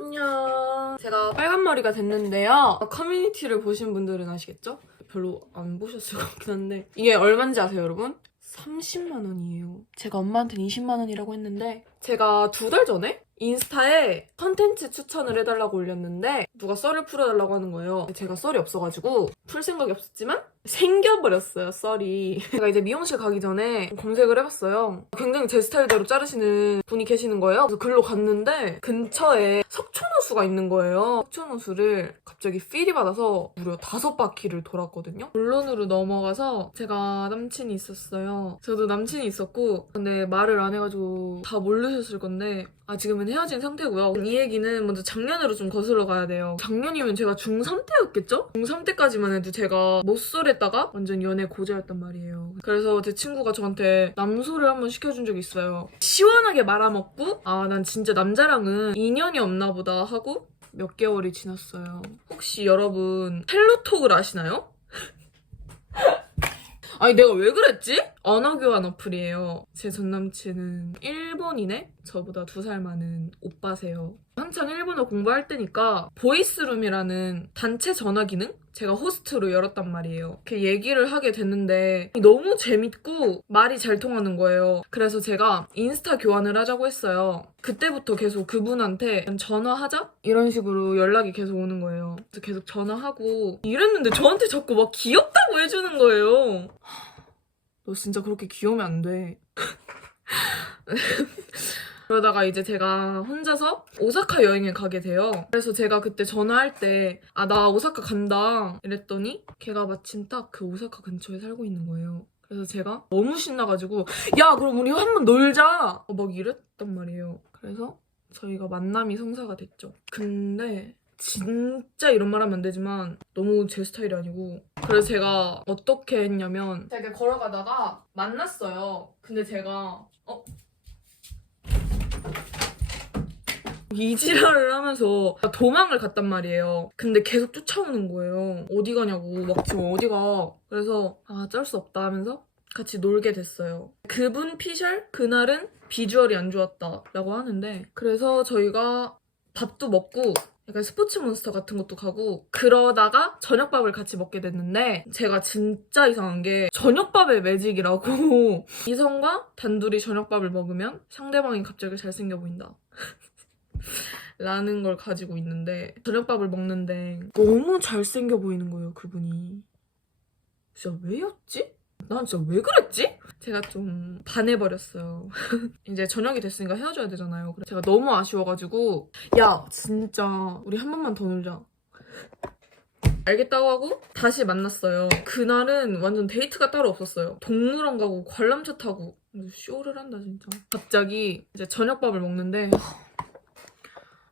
안녕. 제가 빨간 머리가 됐는데요. 커뮤니티를 보신 분들은 아시겠죠? 별로 안 보셨을 것 같긴 한데 이게 얼마인지 아세요, 여러분? 30만 원이에요. 제가 엄마한테는 20만 원이라고 했는데 제가 두 달 전에 인스타에 컨텐츠 추천을 해달라고 올렸는데 누가 썰을 풀어달라고 하는 거예요. 제가 썰이 없어가지고 풀 생각이 없었지만 생겨버렸어요, 썰이. 제가 이제 미용실 가기 전에 검색을 해봤어요. 굉장히 제 스타일대로 자르시는 분이 계시는 거예요. 그래서 글로 갔는데 근처에 석촌호수가 있는 거예요. 석촌호수를 갑자기 필이 받아서 무려 다섯 바퀴를 돌았거든요. 본론으로 넘어가서 제가 남친이 있었어요. 저도 남친이 있었고 근데 말을 안 해가지고 다 모르셨을 건데 아 지금은 헤어진 상태고요. 이 얘기는 먼저 작년으로 좀 거슬러 가야 돼요. 작년이면 제가 중3 때였겠죠? 중3 때까지만 해도 제가 못쏠했다가 완전 연애 고자였단 말이에요. 그래서 제 친구가 저한테 남소를 한번 시켜준 적이 있어요. 시원하게 말아먹고 아 난 진짜 남자랑은 인연이 없나 보다 하고 몇 개월이 지났어요. 혹시 여러분 헬로톡을 아시나요? 아니 내가 왜 그랬지? 언어 교환 어플이에요. 제 전 남친은 일본이네? 저보다 두 살 많은 오빠세요. 한창 일본어 공부할 때니까 보이스룸이라는 단체 전화 기능? 제가 호스트로 열었단 말이에요. 이렇게 얘기를 하게 됐는데 너무 재밌고 말이 잘 통하는 거예요. 그래서 제가 인스타 교환을 하자고 했어요. 그때부터 계속 그분한테 전화하자? 이런 식으로 연락이 계속 오는 거예요. 그래서 계속 전화하고 이랬는데 저한테 자꾸 막 귀엽다고 해주는 거예요. 너 진짜 그렇게 귀여우면 안 돼. 그러다가 이제 제가 혼자서 오사카 여행을 가게 돼요. 그래서 제가 그때 전화할 때, 아, 나 오사카 간다. 이랬더니 걔가 마침 딱 그 오사카 근처에 살고 있는 거예요. 그래서 제가 너무 신나가지고, 야, 그럼 우리 한번 놀자! 어, 막 이랬단 말이에요. 그래서 저희가 만남이 성사가 됐죠. 근데 진짜 이런 말 하면 안 되지만 너무 제 스타일이 아니고 그래서 제가 어떻게 했냐면 제가 걸어가다가 만났어요. 근데 제가 어? 이지랄을 하면서 도망을 갔단 말이에요. 근데 계속 쫓아오는 거예요. 어디 가냐고 막 지금 어디 가. 그래서 아 쩔 수 없다 하면서 같이 놀게 됐어요. 그분 피셜 그날은 비주얼이 안 좋았다라고 하는데 그래서 저희가 밥도 먹고 약간 스포츠 몬스터 같은 것도 가고 그러다가 저녁밥을 같이 먹게 됐는데 제가 진짜 이상한 게 저녁밥의 매직이라고 이성과 단둘이 저녁밥을 먹으면 상대방이 갑자기 잘생겨 보인다. 라는 걸 가지고 있는데 저녁밥을 먹는데 너무 잘생겨 보이는 거예요 그분이 진짜 왜였지? 난 진짜 왜 그랬지? 제가 좀 반해버렸어요. 이제 저녁이 됐으니까 헤어져야 되잖아요. 그래서 제가 너무 아쉬워가지고 야 진짜 우리 한 번만 더 놀자. 알겠다고 하고 다시 만났어요. 그날은 완전 데이트가 따로 없었어요. 동물원 가고 관람차 타고. 쇼를 한다 진짜. 갑자기 이제 저녁밥을 먹는데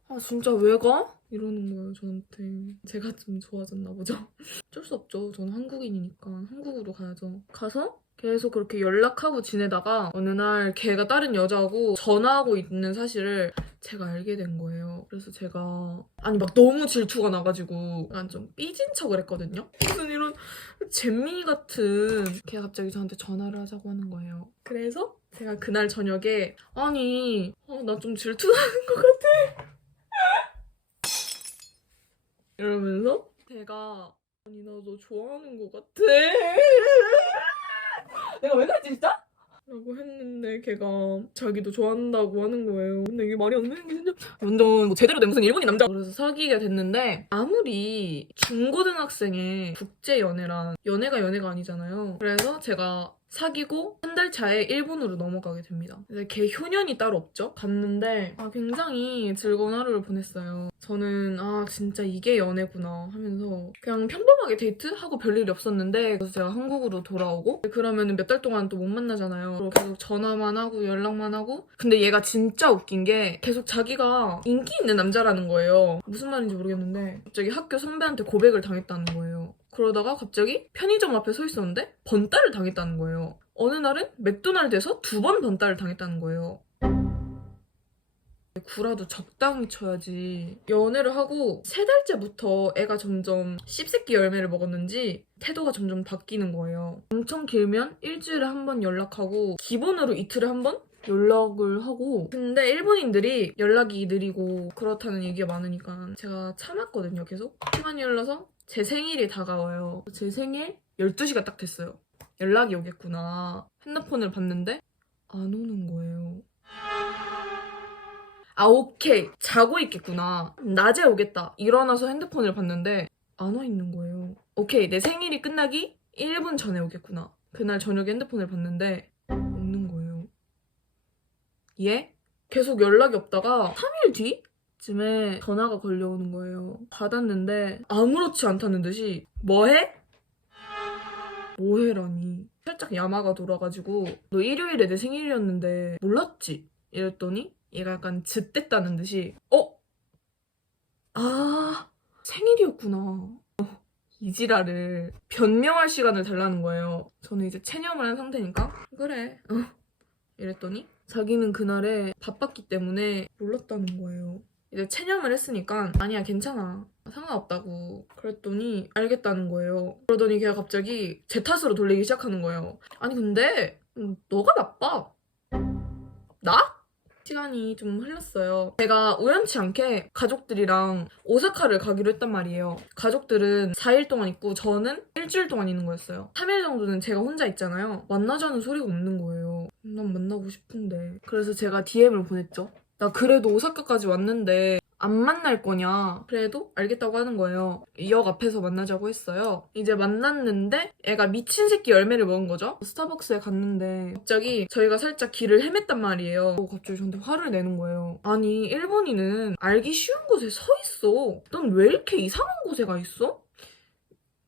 아 진짜 왜 가? 이러는 거예요 저한테. 제가 좀 좋아졌나 보죠. 어쩔 수 없죠. 저는 한국인이니까 한국으로 가야죠. 가서 계속 그렇게 연락하고 지내다가 어느 날 걔가 다른 여자하고 전화하고 있는 사실을 제가 알게 된 거예요. 그래서 제가 아니 막 너무 질투가 나가지고 약간 좀 삐진 척을 했거든요. 무슨 이런 잼민이 같은. 걔가 갑자기 저한테 전화를 하자고 하는 거예요. 그래서 제가 그날 저녁에 아니 어, 나 좀 질투나는 것 같아 이러면서 제가 아니 나 너 좋아하는 것 같아. 내가 왜 그랬지 진짜? 라고 했는데 걔가 자기도 좋아한다고 하는 거예요. 근데 이게 말이 안 되는 게 진짜 완전 뭐 제대로 된 무슨 일본인 남자. 그래서 사귀게 됐는데 아무리 중고등학생의 국제 연애란 연애가 연애가 아니잖아요. 그래서 제가 사귀고 한 달 차에 일본으로 넘어가게 됩니다. 걔 효년이 따로 없죠? 갔는데 아, 굉장히 즐거운 하루를 보냈어요. 저는 아 진짜 이게 연애구나 하면서 그냥 평범하게 데이트하고 별일이 없었는데 그래서 제가 한국으로 돌아오고 그러면 몇 달 동안 또 못 만나잖아요. 계속 전화만 하고 연락만 하고 근데 얘가 진짜 웃긴 게 계속 자기가 인기 있는 남자라는 거예요. 무슨 말인지 모르겠는데 갑자기 학교 선배한테 고백을 당했다는 거예요. 그러다가 갑자기 편의점 앞에 서 있었는데 번따를 당했다는 거예요. 어느 날은 맥도날드에서 두 번 번따를 당했다는 거예요. 구라도 적당히 쳐야지. 연애를 하고 세 달째부터 애가 점점 씹새끼 열매를 먹었는지 태도가 점점 바뀌는 거예요. 엄청 길면 일주일에 한 번 연락하고 기본으로 이틀에 한 번 연락을 하고 근데 일본인들이 연락이 느리고 그렇다는 얘기가 많으니까 제가 참았거든요 계속 시간이 흘러서 제 생일이 다가와요. 제 생일 12시가 딱 됐어요. 연락이 오겠구나. 핸드폰을 봤는데 안 오는 거예요. 아 오케이. 자고 있겠구나. 낮에 오겠다. 일어나서 핸드폰을 봤는데 안 와 있는 거예요. 오케이. 내 생일이 끝나기 1분 전에 오겠구나. 그날 저녁에 핸드폰을 봤는데 없는 거예요. 얘 계속 연락이 없다가 3일 뒤 쯤에 전화가 걸려오는 거예요 받았는데 아무렇지 않다는 듯이 뭐해? 뭐해라니 살짝 야마가 돌아가지고 너 일요일에 내 생일이었는데 몰랐지? 이랬더니 얘가 약간 즈땠다는 듯이 어? 아 생일이었구나 어, 이 지랄을 변명할 시간을 달라는 거예요 저는 이제 체념을 한 상태니까 그래 어. 이랬더니 자기는 그날에 바빴기 때문에 몰랐다는 거예요 이제 체념을 했으니까 아니야 괜찮아 상관없다고 그랬더니 알겠다는 거예요 그러더니 걔가 갑자기 제 탓으로 돌리기 시작하는 거예요 아니 근데 음, 너가 나빠 나? 시간이 좀 흘렀어요. 제가 우연치 않게 가족들이랑 오사카를 가기로 했단 말이에요. 가족들은 4일 동안 있고 저는 일주일 동안 있는 거였어요. 3일 정도는 제가 혼자 있잖아요. 만나자는 소리가 없는 거예요. 난 만나고 싶은데. 그래서 제가 DM을 보냈죠. 나 그래도 오사카까지 왔는데 안 만날 거냐? 그래도 알겠다고 하는 거예요. 역 앞에서 만나자고 했어요. 이제 만났는데 애가 미친 새끼 열매를 먹은 거죠. 스타벅스에 갔는데 갑자기 저희가 살짝 길을 헤맸단 말이에요. 어, 갑자기 저한테 화를 내는 거예요. 아니 일본인은 알기 쉬운 곳에 서 있어. 넌 왜 이렇게 이상한 곳에 가 있어?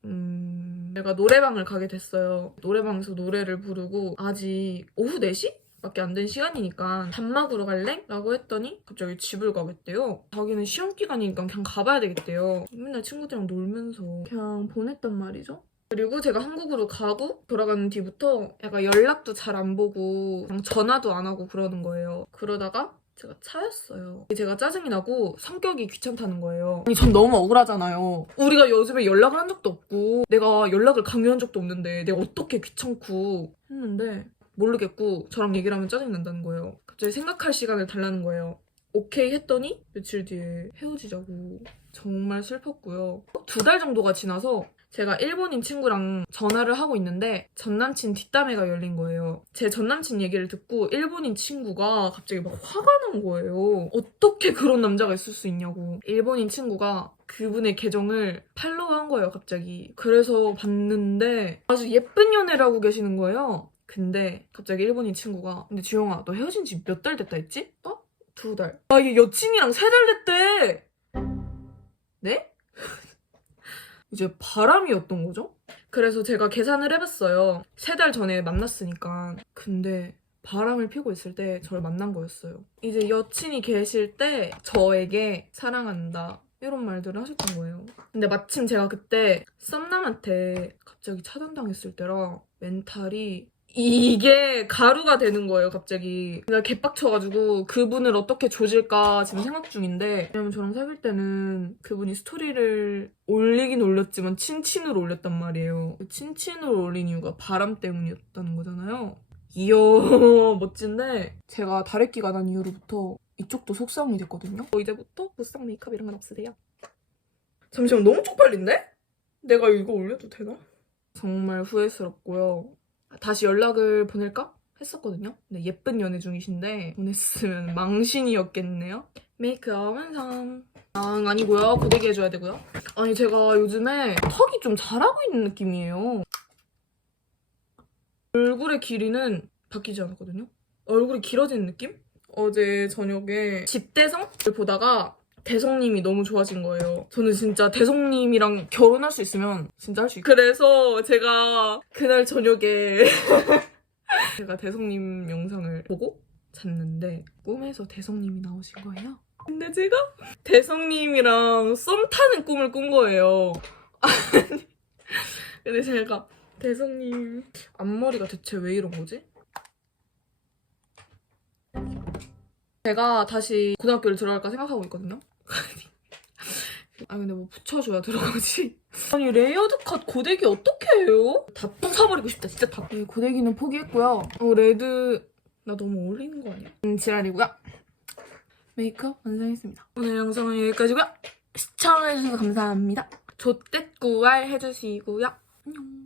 음... 내가 노래방을 가게 됐어요. 노래방에서 노래를 부르고 아직 오후 4시? 밖에 안 된 시간이니까 단막으로 갈래? 라고 했더니 갑자기 집을 가겠대요. 자기는 시험 기간이니까 그냥 가봐야 되겠대요. 맨날 친구들이랑 놀면서 그냥 보냈단 말이죠. 그리고 제가 한국으로 가고 돌아가는 뒤부터 약간 연락도 잘 안 보고 그냥 전화도 안 하고 그러는 거예요. 그러다가 제가 차였어요. 제가 짜증이 나고 성격이 귀찮다는 거예요. 아니, 전 너무 억울하잖아요. 우리가 요즘에 연락을 한 적도 없고 내가 연락을 강요한 적도 없는데 내가 어떻게 귀찮고 했는데 모르겠고 저랑 얘기를 하면 짜증난다는 거예요. 갑자기 생각할 시간을 달라는 거예요. 오케이 했더니 며칠 뒤에 헤어지자고 정말 슬펐고요. 두 달 정도가 지나서 제가 일본인 친구랑 전화를 하고 있는데 전남친 뒷담회가 열린 거예요. 제 전남친 얘기를 듣고 일본인 친구가 갑자기 막 화가 난 거예요. 어떻게 그런 남자가 있을 수 있냐고. 일본인 친구가 그분의 계정을 팔로우한 거예요, 갑자기. 그래서 봤는데 아주 예쁜 연애를 하고 계시는 거예요. 근데 갑자기 일본인 친구가 근데 지영아 너 헤어진 지 몇 달 됐다 했지? 어? 두 달. 아 이게 여친이랑 세 달 됐대. 네? 이제 바람이었던 거죠? 그래서 제가 계산을 해봤어요. 세 달 전에 만났으니까. 근데 바람을 피고 있을 때 저를 만난 거였어요. 이제 여친이 계실 때 저에게 사랑한다. 이런 말들을 하셨던 거예요. 근데 마침 제가 그때 썸남한테 갑자기 차단당했을 때라 멘탈이 이게 가루가 되는 거예요, 갑자기. 내가 개빡쳐가지고 그분을 어떻게 조질까 지금 생각 중인데 왜냐면 저랑 사귈 때는 그분이 스토리를 올리긴 올렸지만 친친으로 올렸단 말이에요. 친친으로 올린 이유가 바람 때문이었다는 거잖아요. 이야, 멋진데 제가 다래끼가 난 이후로부터 이쪽도 속상이 됐거든요. 어, 이제부터 무쌍 메이크업 이런 건 없으세요? 잠시만, 너무 쪽팔린데? 내가 이거 올려도 되나? 정말 후회스럽고요. 다시 연락을 보낼까? 했었거든요. 근데 예쁜 연애 중이신데 보냈으면 망신이었겠네요. 메이크업 완성. 아, 아니고요. 고데기 해줘야 되고요. 아니 제가 요즘에 턱이 좀 자라고 있는 느낌이에요. 얼굴의 길이는 바뀌지 않았거든요. 얼굴이 길어진 느낌? 어제 저녁에 집대성을 보다가 대성님이 너무 좋아진 거예요. 저는 진짜 대성님이랑 결혼할 수 있으면 진짜 할 수 있고. 그래서 제가 그날 저녁에 제가 대성님 영상을 보고 잤는데 꿈에서 대성님이 나오신 거예요. 근데 제가 대성님이랑 썸 타는 꿈을 꾼 거예요. 근데 제가 대성님 앞머리가 대체 왜 이런 거지? 제가 다시 고등학교를 들어갈까 생각하고 있거든요. 아 근데 뭐 붙여줘야 들어가지. 아니 레이어드 컷 고데기 어떻게 해요? 다 부숴버리고 싶다 진짜 다. 이 고데기는 포기했고요. 어 레드 나 너무 어울리는 거 아니야? 음, 지랄이고요. 메이크업 완성했습니다. 오늘 영상은 여기까지고요. 시청해주셔서 감사합니다. 조댓구알 해주시고요. 안녕.